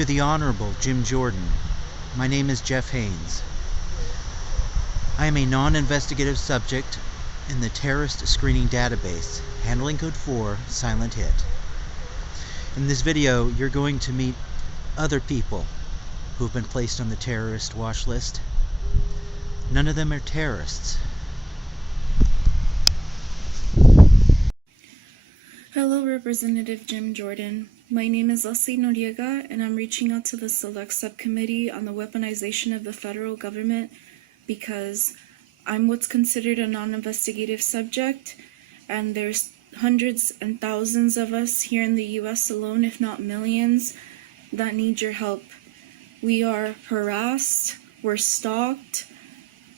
To the Honorable Jim Jordan, my name is Jeff Haines. I am a non-investigative subject in the terrorist screening database, handling code 4, Silent Hit. In this video, you're going to meet other people who have been placed on the terrorist watch list. None of them are terrorists. Hello, Representative Jim Jordan. My name is Leslie Noriega, and I'm reaching out to the Select Subcommittee on the Weaponization of the Federal Government because I'm what's considered a non-investigative subject, and there's hundreds and thousands of us here in the U.S. alone, if not millions, that need your help. We are harassed, we're stalked,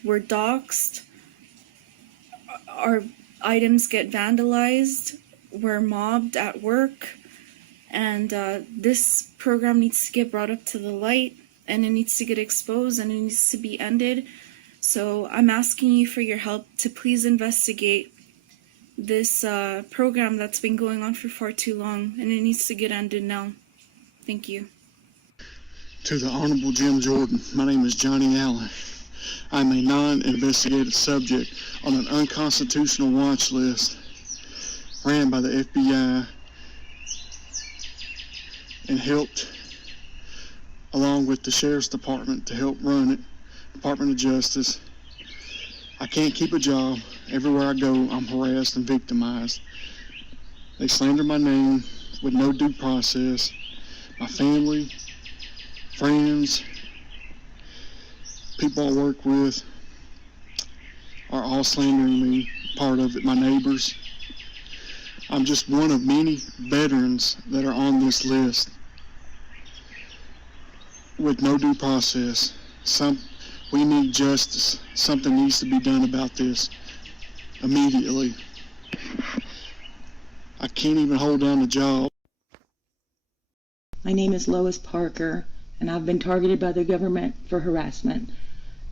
we're doxxed, our items get vandalized, we're mobbed at work, and this program needs to get brought up to the light, and it needs to get exposed, and it needs to be ended. So I'm asking you for your help to please investigate this program that's been going on for far too long, and it needs to get ended now. Thank you. To the Honorable Jim Jordan, my name is Johnny Allen. I'm a non-investigative subject on an unconstitutional watch list ran by the FBI and helped along with the Sheriff's Department to help run it, Department of Justice. I can't keep a job. Everywhere I go, I'm harassed and victimized. They slander my name with no due process. My family, friends, people I work with are all slandering me, part of it, my neighbors. I'm just one of many veterans that are on this list with no due process. We need justice. Something needs to be done about this immediately. I can't even hold down a job. My name is Lois Parker, and I've been targeted by the government for harassment.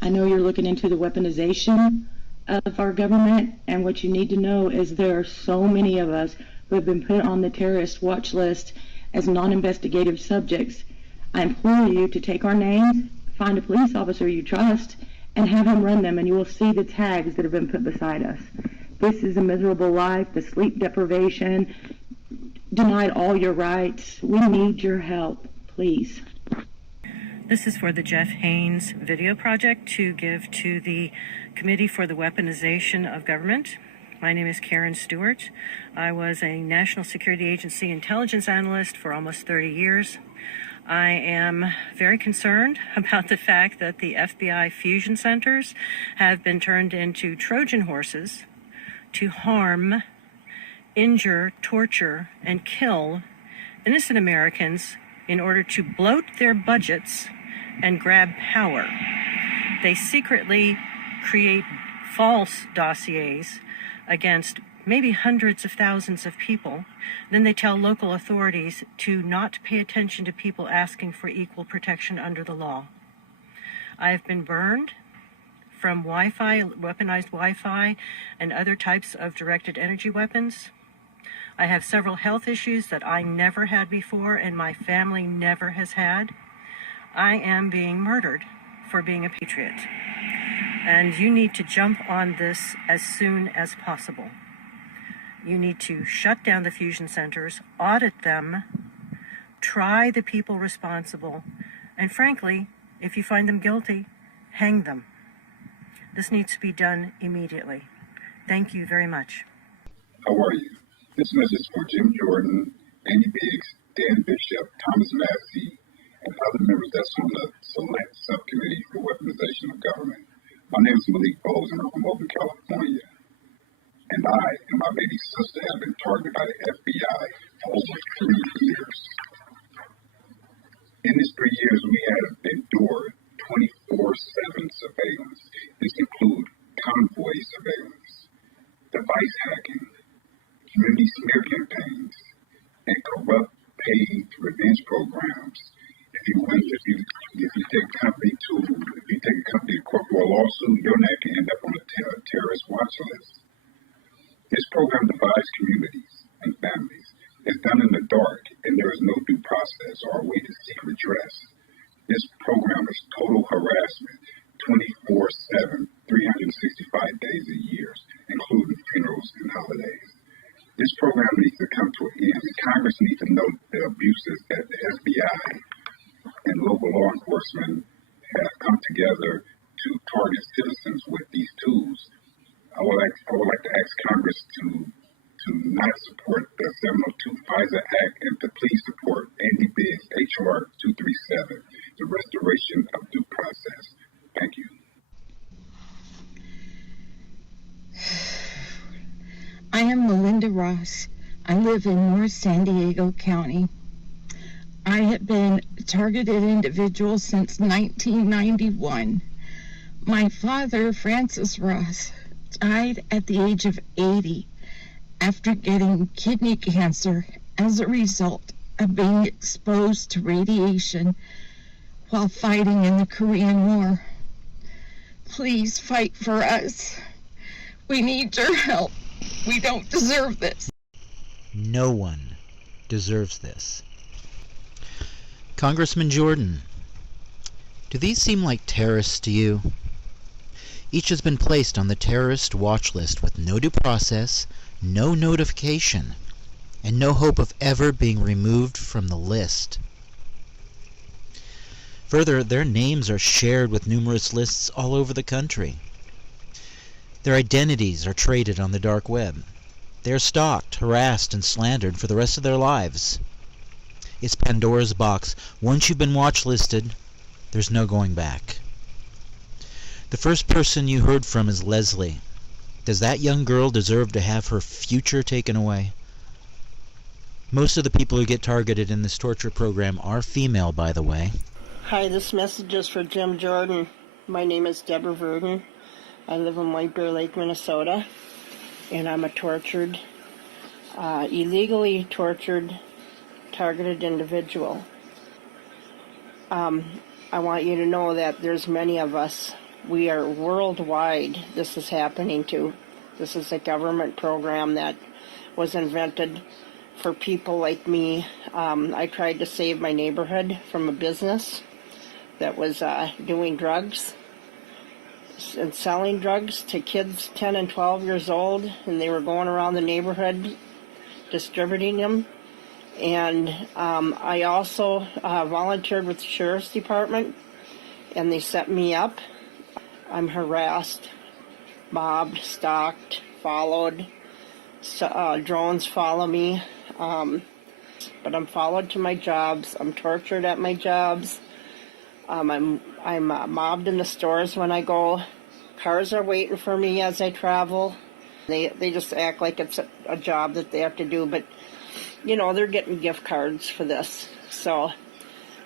I know you're looking into the weaponization of our government, and what you need to know is there are so many of us who have been put on the terrorist watch list as non-investigative subjects. I implore you to take our names, find a police officer you trust, and have him run them, and you will see the tags that have been put beside us. This is a miserable life, the sleep deprivation, denied all your rights. We need your help, please. This is for the Jeff Haines video project to give to the Committee for the Weaponization of Government. My name is Karen Stewart. I was a National Security Agency intelligence analyst for almost 30 years. I am very concerned about the fact that the FBI fusion centers have been turned into Trojan horses to harm, injure, torture, and kill innocent Americans in order to bloat their budgets and grab power. They secretly create false dossiers against maybe hundreds of thousands of people. Then they tell local authorities to not pay attention to people asking for equal protection under the law. I have been burned from Wi-Fi, weaponized Wi-Fi, and other types of directed energy weapons. I have several health issues that I never had before and my family never has had. I am being murdered for being a patriot. And you need to jump on this as soon as possible. You need to shut down the fusion centers, audit them, try the people responsible, and frankly, if you find them guilty, hang them. This needs to be done immediately. Thank you very much. How are you? This message is for Jim Jordan, Andy Biggs, Dan Bishop, Thomas Massey, and other members that's on the Select Subcommittee for Weaponization of Government. My name is Malik Bowles, and I'm from Oakland, California. And I and my baby sister have been targeted by the FBI for over 3 years. In these 3 years, we have endured 24/7 surveillance. This includes convoy surveillance, device hacking, community smear campaigns, and corrupt paid revenge programs. If you take a company to court for a lawsuit, your name can end up on a terrorist watch list. This program divides communities and families. It's done in the dark and there is no due process or a way to seek redress. This program is total harassment, 24/7, 365 days a year, including funerals and holidays. This program needs to come to an end. Congress needs to note the abuses that the FBI and local law enforcement have come together to target citizens with these tools. I would like to ask Congress to not support the 702 FISA Act and to please support Andy Biggs HR 237, the restoration of due process. Thank you. I am Melinda Ross. I live in North San Diego County. I have been a targeted individual since 1991. My father, Francis Ross, died at the age of 80 after getting kidney cancer as a result of being exposed to radiation while fighting in the Korean War. Please fight for us. We need your help. We don't deserve this. No one deserves this. Congressman Jordan, do these seem like terrorists to you? Each has been placed on the terrorist watch list with no due process, no notification, and no hope of ever being removed from the list. Further, their names are shared with numerous lists all over the country. Their identities are traded on the dark web. They are stalked, harassed, and slandered for the rest of their lives. It's Pandora's box. Once you've been watch-listed, there's no going back. The first person you heard from is Leslie. Does that young girl deserve to have her future taken away? Most of the people who get targeted in this torture program are female, by the way. Hi, this message is for Jim Jordan. My name is Deborah Verdon. I live in White Bear Lake, Minnesota, and I'm a tortured, illegally tortured, targeted individual. I want you to know that there's many of us. We are worldwide this is happening to. This is a government program that was invented for people like me. I tried to save my neighborhood from a business that was doing drugs and selling drugs to kids 10 and 12 years old, and they were going around the neighborhood distributing them. And I also volunteered with the Sheriff's Department, and they set me up. I'm harassed, mobbed, stalked, followed. Drones follow me, but I'm followed to my jobs. I'm tortured at my jobs. I'm mobbed in the stores when I go. Cars are waiting for me as I travel. They just act like it's a job that they have to do, but you know, they're getting gift cards for this. So,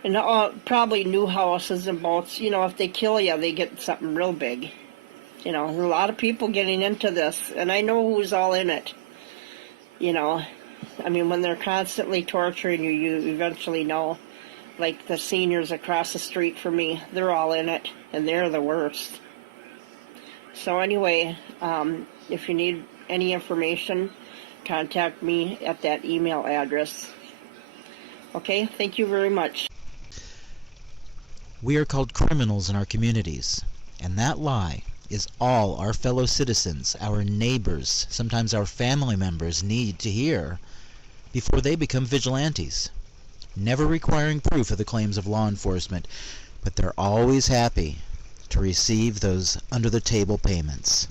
and probably new houses and boats. You know, if they kill you, they get something real big. You know, there's a lot of people getting into this, and I know who's all in it. You know, I mean, when they're constantly torturing you, you eventually know. Like the seniors across the street from me, they're all in it, and they're the worst. So anyway, if you need any information, contact me at that email address. Okay, thank you very much. We are called criminals in our communities, and that lie is all our fellow citizens, our neighbors, sometimes our family members need to hear before they become vigilantes, never requiring proof of the claims of law enforcement, but they're always happy to receive those under-the-table payments.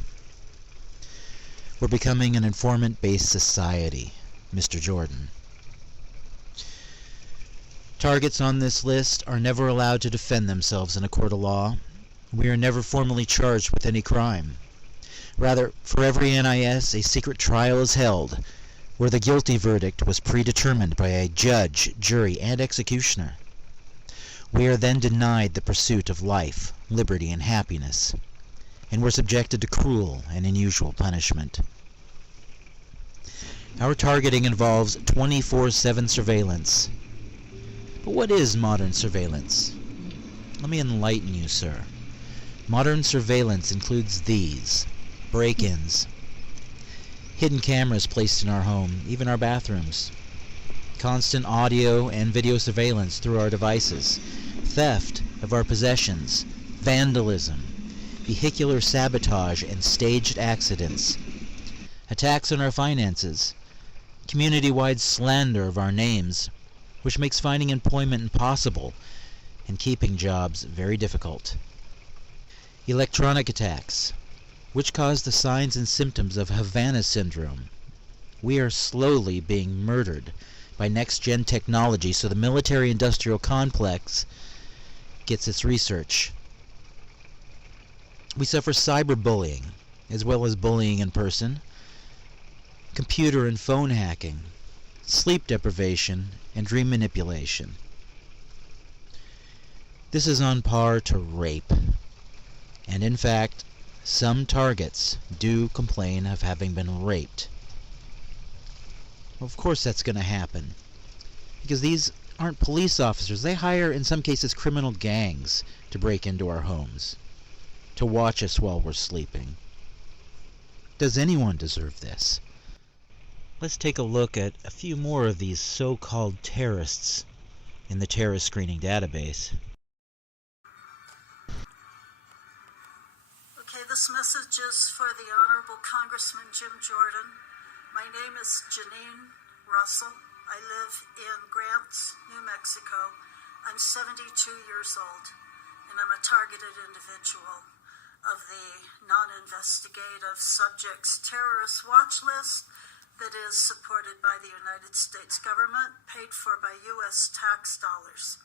We're becoming an informant-based society, Mr. Jordan. Targets on this list are never allowed to defend themselves in a court of law. We are never formally charged with any crime. Rather, for every NIS, a secret trial is held, where the guilty verdict was predetermined by a judge, jury, and executioner. We are then denied the pursuit of life, liberty, and happiness, and we're subjected to cruel and unusual punishment. Our targeting involves 24/7 surveillance. But what is modern surveillance? Let me enlighten you, sir. Modern surveillance includes these: break-ins, hidden cameras placed in our home, even our bathrooms, constant audio and video surveillance through our devices, theft of our possessions, vandalism, vehicular sabotage and staged accidents, attacks on our finances, community-wide slander of our names, which makes finding employment impossible and keeping jobs very difficult. Electronic attacks, which cause the signs and symptoms of Havana syndrome. We are slowly being murdered by next-gen technology so the military-industrial complex gets its research. We suffer cyberbullying, as well as bullying in person, computer and phone hacking, sleep deprivation, and dream manipulation. This is on par to rape, and in fact, some targets do complain of having been raped. Well, of course that's going to happen, because these aren't police officers. They hire, in some cases, criminal gangs to break into our homes, to watch us while we're sleeping. Does anyone deserve this? Let's take a look at a few more of these so-called terrorists in the terrorist screening database. Okay, this message is for the Honorable Congressman Jim Jordan. My name is Janine Russell. I live in Grants, New Mexico. I'm 72 years old, and I'm a targeted individual of the non-investigative subjects terrorist watch list that is supported by the United States government, paid for by U.S. tax dollars.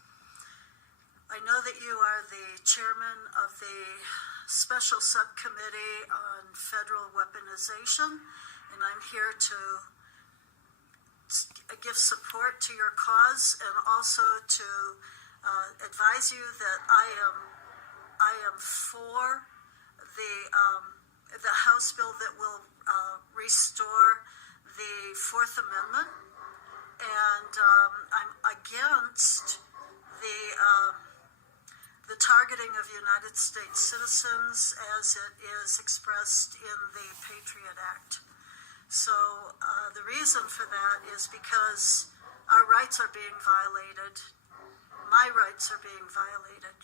I know that you are the chairman of the Special Subcommittee on Federal Weaponization, and I'm here to give support to your cause and also to advise you that I am for the House bill that will restore the Fourth Amendment, and I'm against the targeting of United States citizens as it is expressed in the Patriot Act. So the reason for that is because our rights are being violated. My rights are being violated.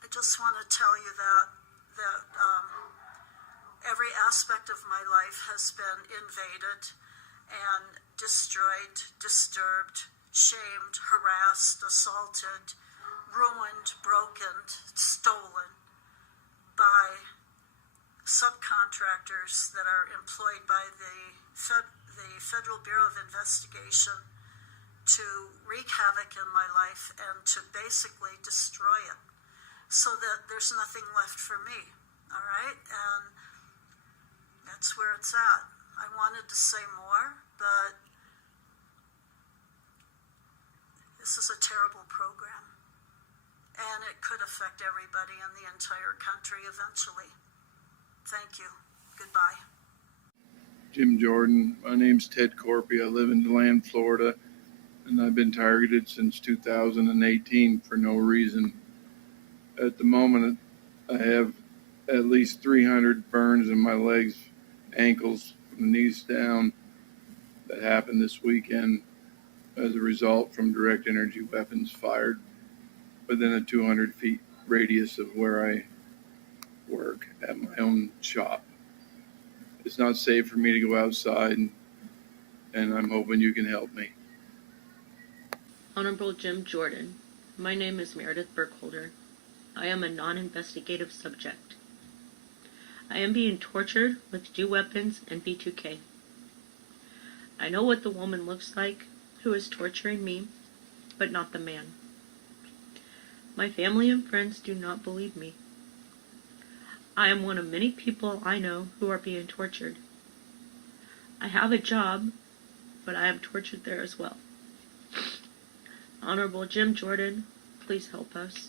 I just want to tell you that every aspect of my life has been invaded and destroyed, disturbed, shamed, harassed, assaulted, ruined, broken, stolen by subcontractors that are employed by the Federal Bureau of Investigation to wreak havoc in my life and to basically destroy it so that there's nothing left for me, all right? And that's where it's at. I wanted to say more, but this is a terrible program, and it could affect everybody in the entire country eventually. Thank you. Goodbye. Jim Jordan. My name's Ted Corpy. I live in DeLand, Florida, and I've been targeted since 2018 for no reason. At the moment, I have at least 300 burns in my legs, ankles, from the knees down that happened this weekend as a result from direct energy weapons fired within a 200 feet radius of where I work at my own shop. It's not safe for me to go outside, and I'm hoping you can help me. Honorable Jim Jordan, my name is Meredith Burkholder. I am a non-investigative subject. I am being tortured with G weapons and B2K. I know what the woman looks like who is torturing me, but not the man. My family and friends do not believe me. I am one of many people I know who are being tortured. I have a job, but I am tortured there as well. Honorable Jim Jordan, please help us.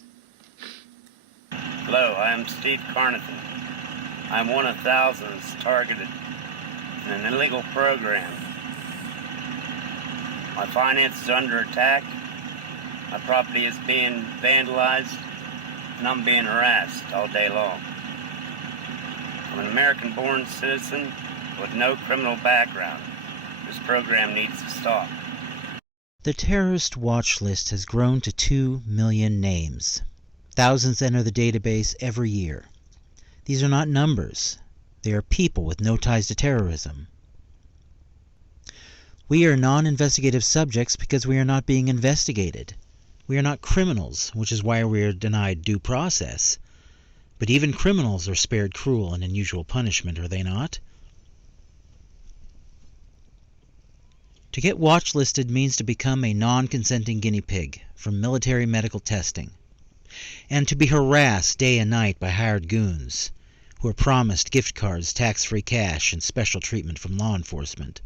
Hello, I am Steve Carnathan. I'm one of thousands targeted in an illegal program. My finances are under attack, my property is being vandalized, and I'm being harassed all day long. I'm an American-born citizen with no criminal background. This program needs to stop. The terrorist watch list has grown to 2 million names. Thousands enter the database every year. These are not numbers. They are people with no ties to terrorism. We are non-investigative subjects because we are not being investigated. We are not criminals, which is why we are denied due process. But even criminals are spared cruel and unusual punishment, are they not? To get watch-listed means to become a non-consenting guinea pig for military medical testing, and to be harassed day and night by hired goons who are promised gift cards, tax-free cash, and special treatment from law enforcement.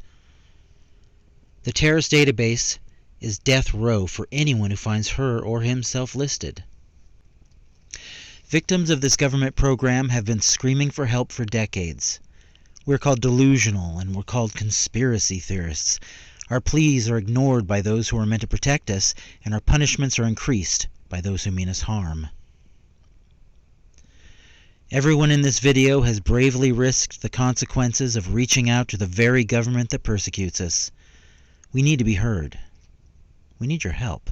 The terrorist database is death row for anyone who finds her or himself listed. Victims of this government program have been screaming for help for decades. We're called delusional and we're called conspiracy theorists. Our pleas are ignored by those who are meant to protect us, and our punishments are increased by those who mean us harm. Everyone in this video has bravely risked the consequences of reaching out to the very government that persecutes us. We need to be heard. We need your help.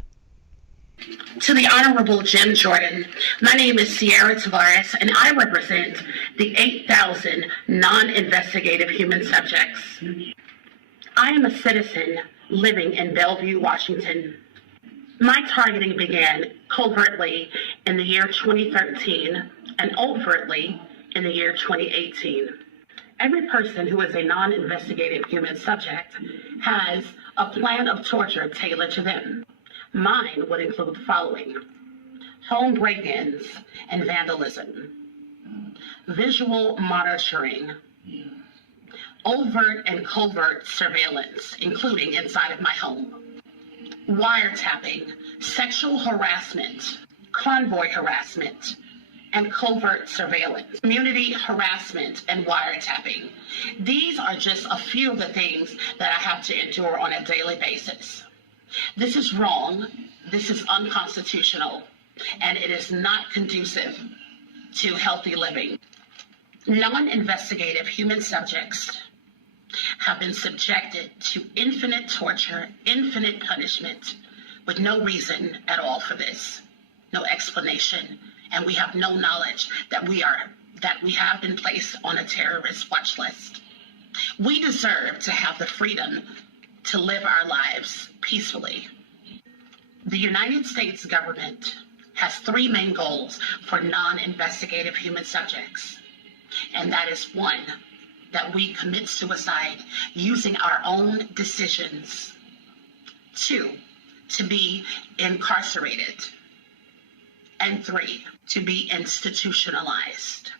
To the Honorable Jim Jordan, my name is Sierra Tavares, and I represent the 8,000 non-investigative human subjects. I am a citizen living in Bellevue, Washington. My targeting began covertly in the year 2013 and overtly in the year 2018. Every person who is a non-investigative human subject has a plan of torture tailored to them. Mine would include the following: home break-ins and vandalism, visual monitoring, overt and covert surveillance, including inside of my home, wiretapping, sexual harassment, convoy harassment, and covert surveillance, community harassment, and wiretapping. These are just a few of the things that I have to endure on a daily basis. This is wrong, this is unconstitutional, and it is not conducive to healthy living. Non-investigative human subjects have been subjected to infinite torture, infinite punishment, with no reason at all for this, no explanation, and we have no knowledge that we have been placed on a terrorist watch list. We deserve to have the freedom to live our lives peacefully. The United States government has 3 main goals for non-investigative human subjects, and that is 1, that we commit suicide using our own decisions. 2, to be incarcerated. And 3, to be institutionalized.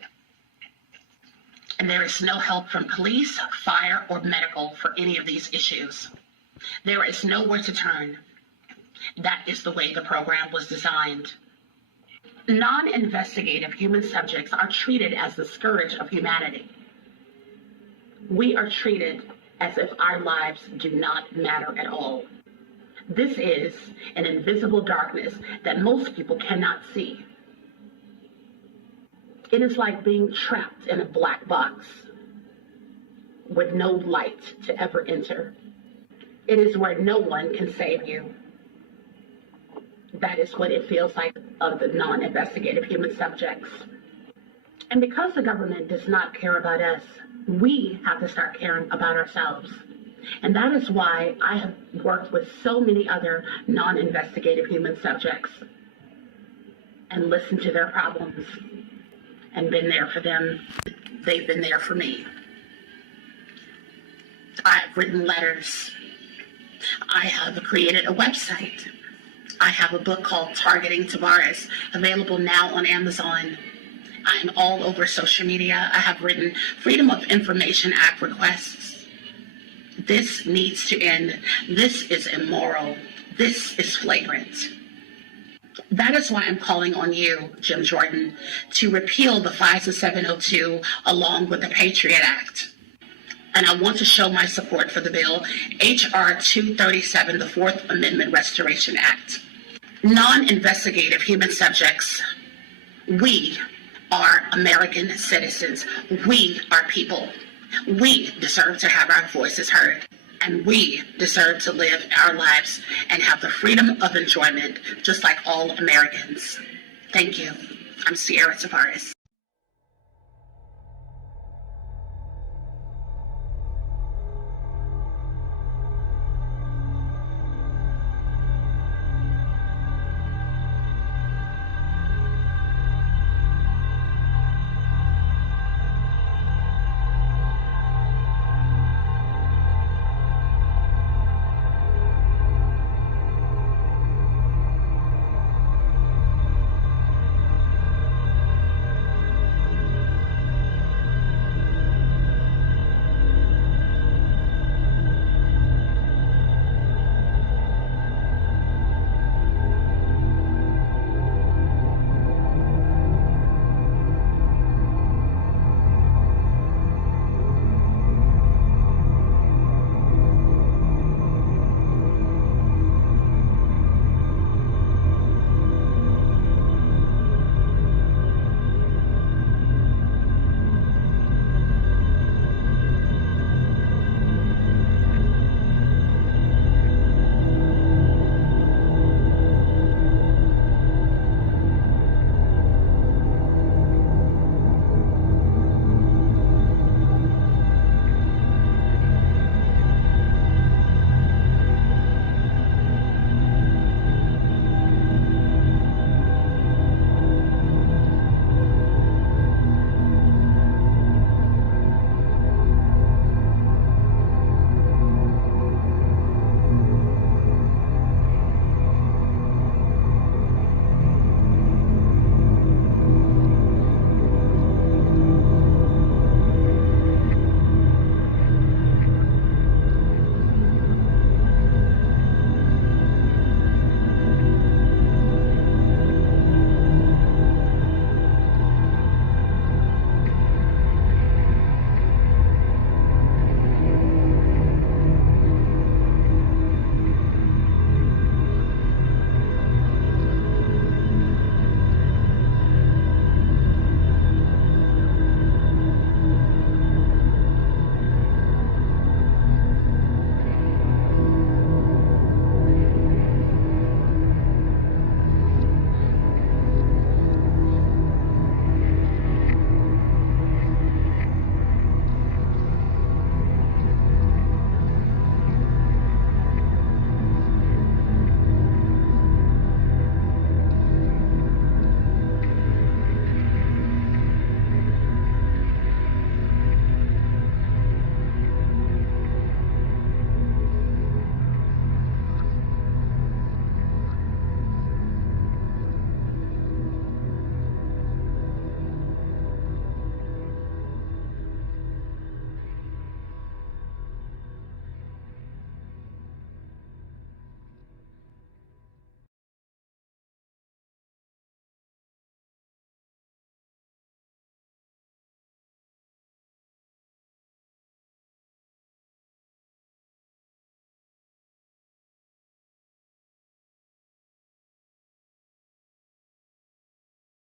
And there is no help from police, fire, or medical for any of these issues. There is nowhere to turn. That is the way the program was designed. Non-investigative human subjects are treated as the scourge of humanity. We are treated as if our lives do not matter at all. This is an invisible darkness that most people cannot see. It is like being trapped in a black box with no light to ever enter. It is where no one can save you. That is what it feels like of the non-investigative human subjects. And because the government does not care about us, we have to start caring about ourselves. And that is why I have worked with so many other non-investigative human subjects and listened to their problems and been there for them. They've been there for me. I've written letters. I have created a website. I have a book called Targeting Tavares, available now on Amazon. I am all over social media. I have written Freedom of Information Act requests. This needs to end. This is immoral. This is flagrant. That is why I'm calling on you, Jim Jordan, to repeal the FISA 702 along with the Patriot Act. And I want to show my support for the bill, H.R. 237, the Fourth Amendment Restoration Act. Non-investigative human subjects, we are American citizens. We are people. We deserve to have our voices heard. and we deserve to live our lives and have the freedom of enjoyment just like all Americans. Thank you. I'm Sierra Tavares.